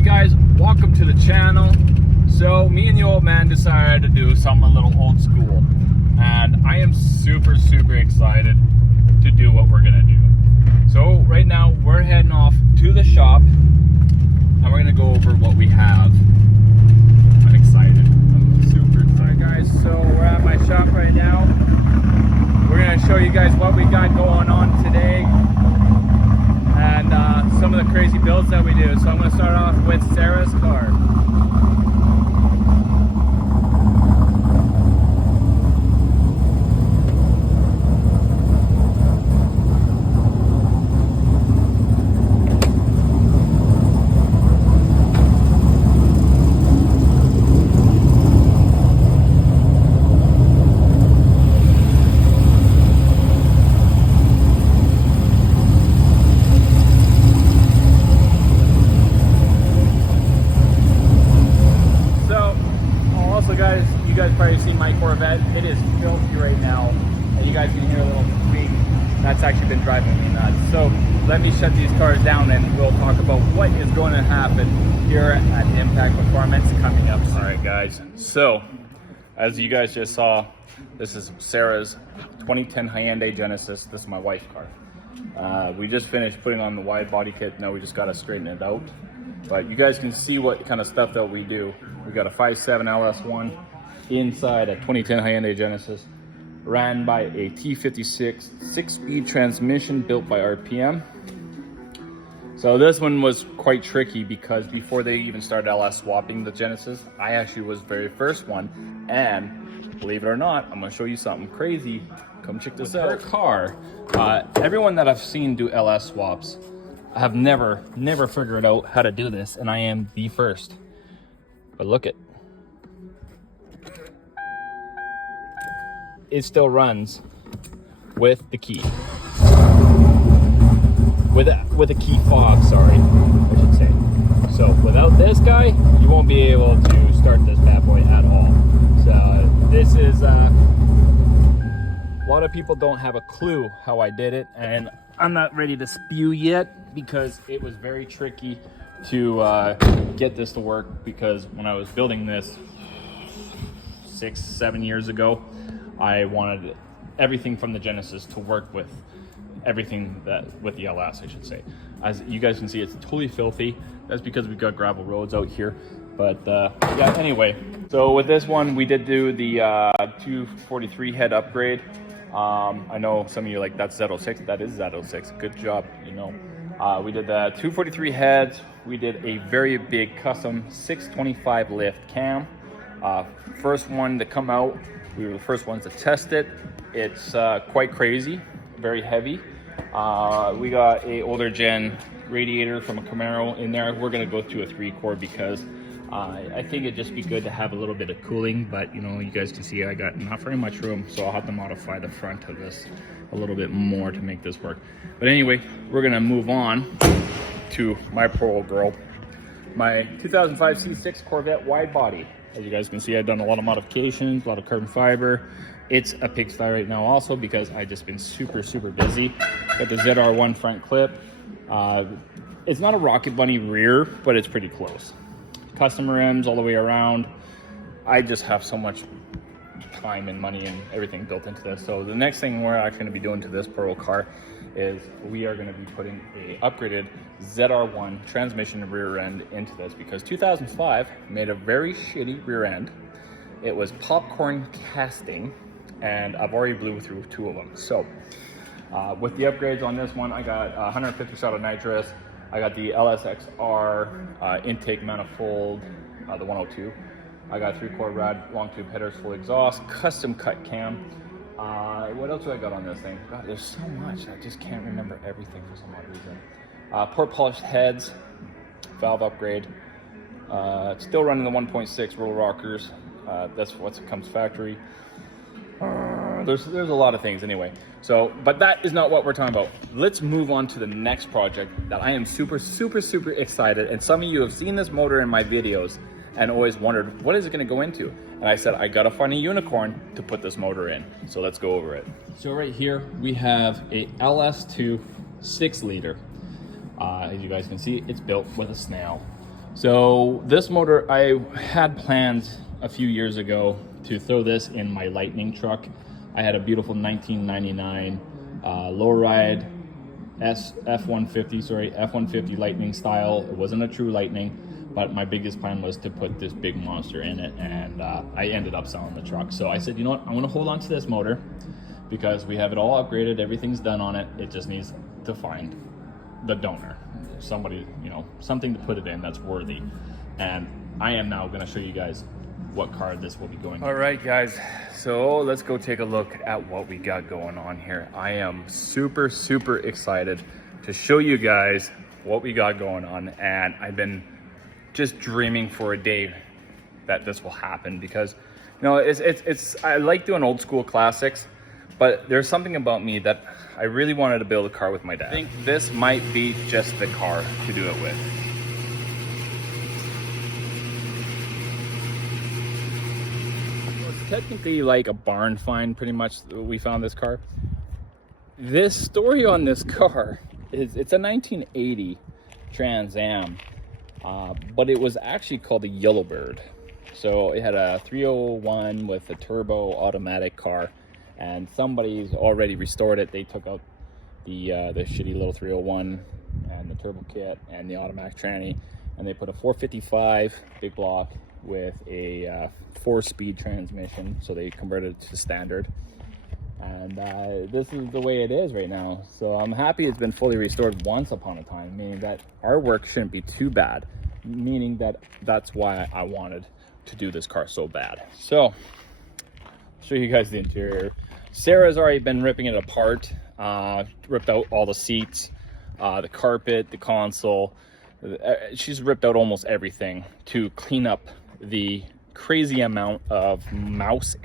guys, welcome to the channel. So me and the old man decided to do something a little old school, and I am super excited to do what we're gonna do. So right now we're heading off to the shop and we're gonna go over what we have. I'm excited. I'm super excited, guys. So we're at my shop right now. We're gonna show you guys what we got going on today and some of the crazy builds that we do. So I'm gonna start off with Sarah's car. You guys probably seen my Corvette. It is filthy right now, and you guys can hear a little squeak. That's actually been driving me nuts. So let me shut these cars down and we'll talk about what is going to happen here at Impact Performance coming up. All right, guys. So as you guys just saw, this is Sarah's 2010 Hyundai Genesis. This is my wife's car. We just finished putting on the wide body kit. Now we just got to straighten it out. But you guys can see what kind of stuff that we do. We got a 5.7 LS1 inside a 2010 Hyundai Genesis, ran by a T56 6-speed transmission built by RPM. So this one was quite tricky because before they even started LS swapping the Genesis, I actually was the very first one. And believe it or not, I'm gonna show you something crazy. Come check this out. Her car, everyone that I've seen do LS swaps, I have never figured out how to do this, and I am the first. But look at, it still runs with the key, with a key fob, sorry, I should say. So without this guy, you won't be able to start this bad boy at all. So this is, a lot of people don't have a clue how I did it, and I'm not ready to spew yet because it was very tricky to get this to work, because when I was building this 6-7 years ago, I wanted everything from the Genesis to work with everything with the LS, I should say. As you guys can see, it's totally filthy. That's because we've got gravel roads out here. But yeah, anyway. So with this one, we did do the 243 head upgrade. I know some of you are like, that's Z06. That is Z06. Good job, you know. We did the 243 heads. We did a very big custom 625 lift cam. First one to come out. We were the first ones to test it. It's quite crazy, very heavy. We got a older gen radiator from a Camaro in there. We're gonna go to a 3-core because I think it'd just be good to have a little bit of cooling, but you know, you guys can see I got not very much room, so I'll have to modify the front of this a little bit more to make this work. But anyway, we're gonna move on to my poor old girl, my 2005 C6 Corvette wide body. As you guys can see, I've done a lot of modifications, a lot of carbon fiber. It's a pigsty right now also because I've just been super busy. Got the ZR1 front clip. It's not a Rocket Bunny rear, but it's pretty close. Custom rims all the way around. I just have so much time and money and everything built into this. So the next thing we're actually going to be doing to this Pearl car is we are going to be putting a upgraded ZR1 transmission rear end into this, because 2005 made a very shitty rear end. It was popcorn casting, and I've already blew through 2 of them. So with the upgrades on this one, I got 150 shot of nitrous. I got the LSXR intake manifold, the 102. I got 3-core rad long tube headers, full exhaust, custom cut cam. What else do I got on this thing? God, there's so much. I just can't remember everything for some odd reason. Port polished heads, valve upgrade. Still running the 1.6 roller rockers. That's what comes factory. There's a lot of things anyway. So, but that is not what we're talking about. Let's move on to the next project that I am super excited. And some of you have seen this motor in my videos and always wondered, what is it going to go into? And I said, I got to find a unicorn to put this motor in. So let's go over it. So right here, we have a LS2 6-liter. As you guys can see, it's built with a snail. So this motor, I had plans a few years ago to throw this in my Lightning truck. I had a beautiful 1999 lowride F-150 Lightning style. It wasn't a true Lightning, but my biggest plan was to put this big monster in it, and I ended up selling the truck. So I said, you know what, I'm gonna hold on to this motor because we have it all upgraded, everything's done on it. It just needs to find the donor, somebody, you know, something to put it in that's worthy. And I am now going to show you guys what car this will be going. All right, guys, so let's go take a look at what we got going on here. I am super excited to show you guys what we got going on, and I've been just dreaming for a day that this will happen, because you know it's I like doing old school classics, but there's something about me that I really wanted to build a car with my dad. I think this might be just the car to do it with. Well, it's technically like a barn find, pretty much. We found this car. This story on this car is, it's a 1980 Trans Am, but it was actually called a Yellowbird. So it had a 301 with a turbo automatic car, and somebody's already restored it. They took out the shitty little 301 and the turbo kit and the automatic tranny, and they put a 455 big block with a 4-speed transmission. So they converted it to standard, and this is the way it is right now. So I'm happy it's been fully restored once upon a time, meaning that our work shouldn't be too bad, meaning that that's why I wanted to do this car so bad. So I'll show you guys the interior. Sarah's already been ripping it apart, ripped out all the seats, the carpet, the console. She's ripped out almost everything to clean up the crazy amount of mouse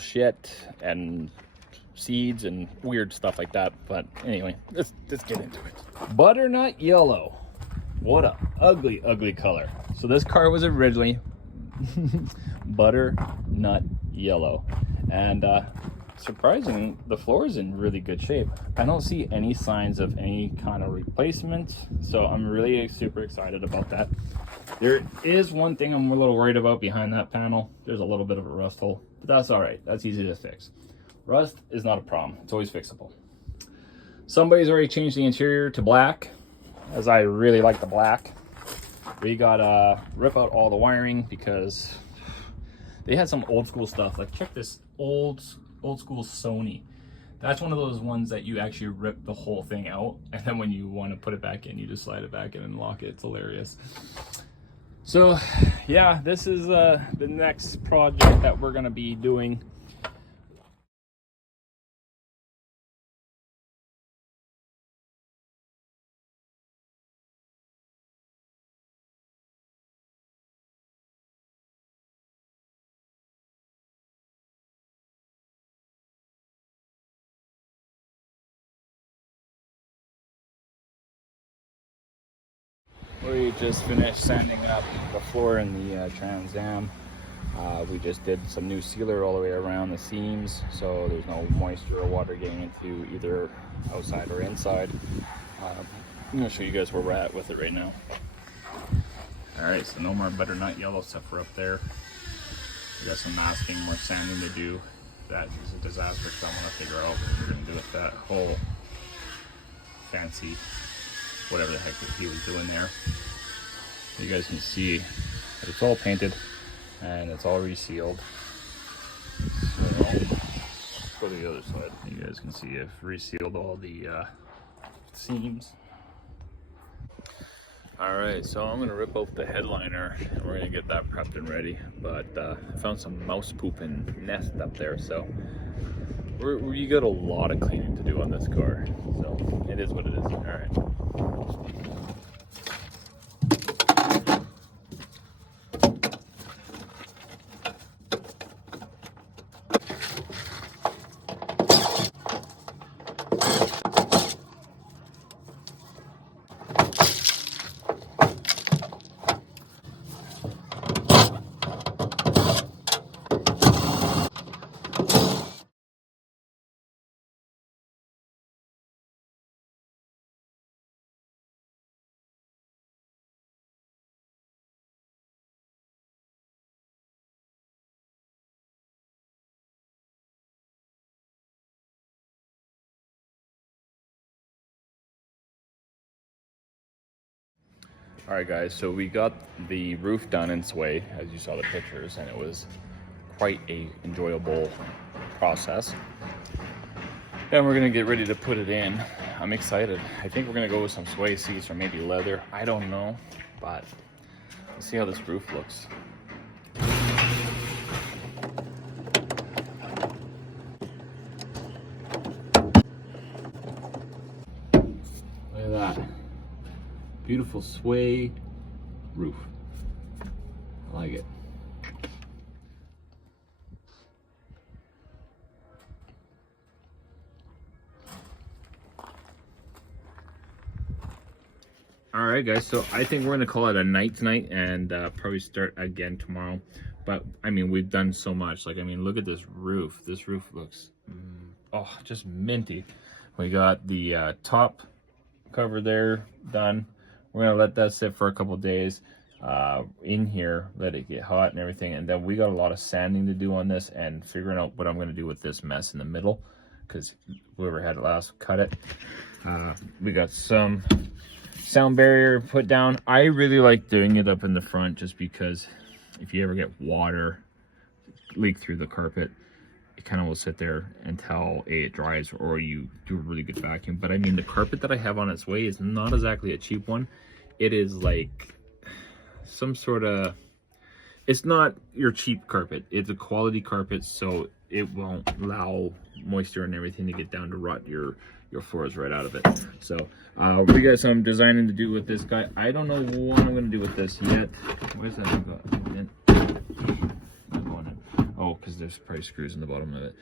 shit and seeds and weird stuff like that. But anyway, let's get into it. Butternut yellow. What a ugly color. So this car was originally butternut yellow, and surprising, the floor is in really good shape. I don't see any signs of any kind of replacement, so I'm really super excited about that. There is one thing I'm a little worried about behind that panel. There's a little bit of a rust hole, but that's all right. That's easy to fix. Rust is not a problem. It's always fixable. Somebody's already changed the interior to black, as I really like the black. We got rip out all the wiring because they had some old school stuff. Like, check this old school Sony. That's one of those ones that you actually rip the whole thing out, and then when you want to put it back in, you just slide it back in and lock it. It's hilarious. So yeah, this is the next project that we're gonna be doing. We just finished sanding up the floor in the Trans Am. We just did some new sealer all the way around the seams, so there's no moisture or water getting into either outside or inside. I'm gonna show you guys where we're at with it right now. All right, so no more butternut yellow stuff for up there. We got some masking, more sanding to do. That is a disaster, so I want to figure out what we're gonna do with that whole fancy whatever the heck he was doing there. You guys can see that it's all painted and it's all resealed. So let's go to the other side. You guys can see I've resealed all the seams. All right, so I'm gonna rip off the headliner and we're gonna get that prepped and ready. But I found some mouse poop and nest up there, so we got a lot of cleaning to do on this car. So it is what it is. All right. All right, guys, so we got the roof done in Sway, as you saw the pictures, and it was quite a enjoyable process. And we're gonna get ready to put it in. I'm excited. I think we're gonna go with some Sway seats or maybe leather. I don't know, but let's see how this roof looks. Look at that. Beautiful Sway roof. I like it. All right, guys, so I think we're gonna call it a night tonight and probably start again tomorrow. But I mean, we've done so much. Like, I mean, look at this roof. This roof looks just minty. We got the top cover there done. We're gonna let that sit for a couple days in here, let it get hot and everything, and then we got a lot of sanding to do on this and figuring out what I'm gonna do with this mess in the middle, because whoever had it last cut it. We got some sound barrier put down. I really like doing it up in the front just because if you ever get water leak through the carpet, it kind of will sit there until it dries or you do a really good vacuum. But I mean, the carpet that I have on its way is not exactly a cheap one. It is like some sort of, it's not your cheap carpet. It's a quality carpet, so it won't allow moisture and everything to get down to rot your floors right out of it. So we got some designing to do with this guy. I don't know what I'm gonna do with this yet. Where's that thing going? Oh, because there's probably screws in the bottom of it.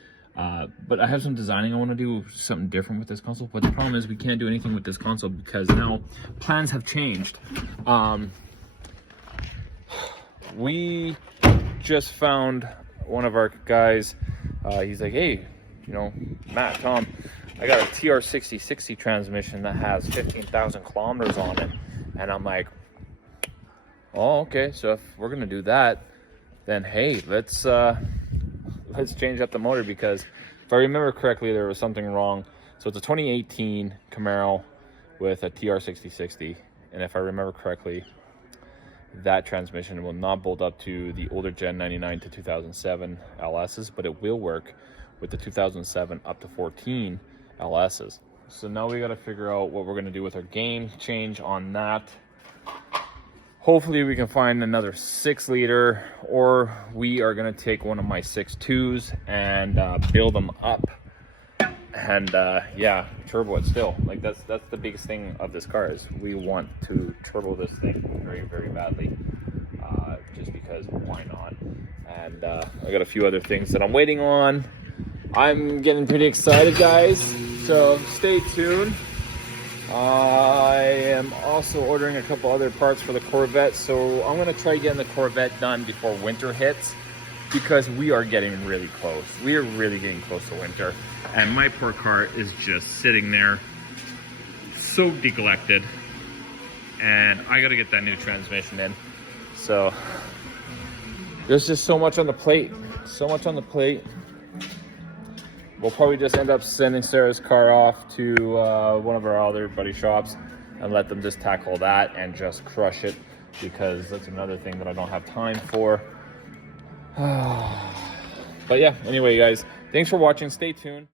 But I have some designing I want to do, something different with this console. But the problem is we can't do anything with this console because now plans have changed. We just found one of our guys. He's like, hey, you know, Matt, Tom, I got a TR6060 transmission that has 15,000 kilometers on it. And I'm like, oh, okay. So if we're gonna do that, then hey, let's change up the motor, because if I remember correctly, there was something wrong. So it's a 2018 Camaro with a TR6060, and if I remember correctly, that transmission will not bolt up to the older Gen 99 to 2007 LSs, but it will work with the 2007 up to 14 LSs. So now we got to figure out what we're going to do with our game change on that. Hopefully we can find another 6-liter, or we are going to take one of my 6.2s and build them up and yeah, turbo it still. Like that's the biggest thing of this car, is we want to turbo this thing very, very badly, just because why not. And I got a few other things that I'm waiting on. I'm getting pretty excited, guys, so stay tuned. I am also ordering a couple other parts for the Corvette, so I'm going to try getting the Corvette done before winter hits, because we are getting really close. We are really getting close to winter, and my poor car is just sitting there so neglected, and I got to get that new transmission in. So there's just so much on the plate, so much on the plate. We'll probably just end up sending Sarah's car off to one of our other buddy shops and let them just tackle that and just crush it, because that's another thing that I don't have time for. But yeah, anyway, guys, thanks for watching. Stay tuned.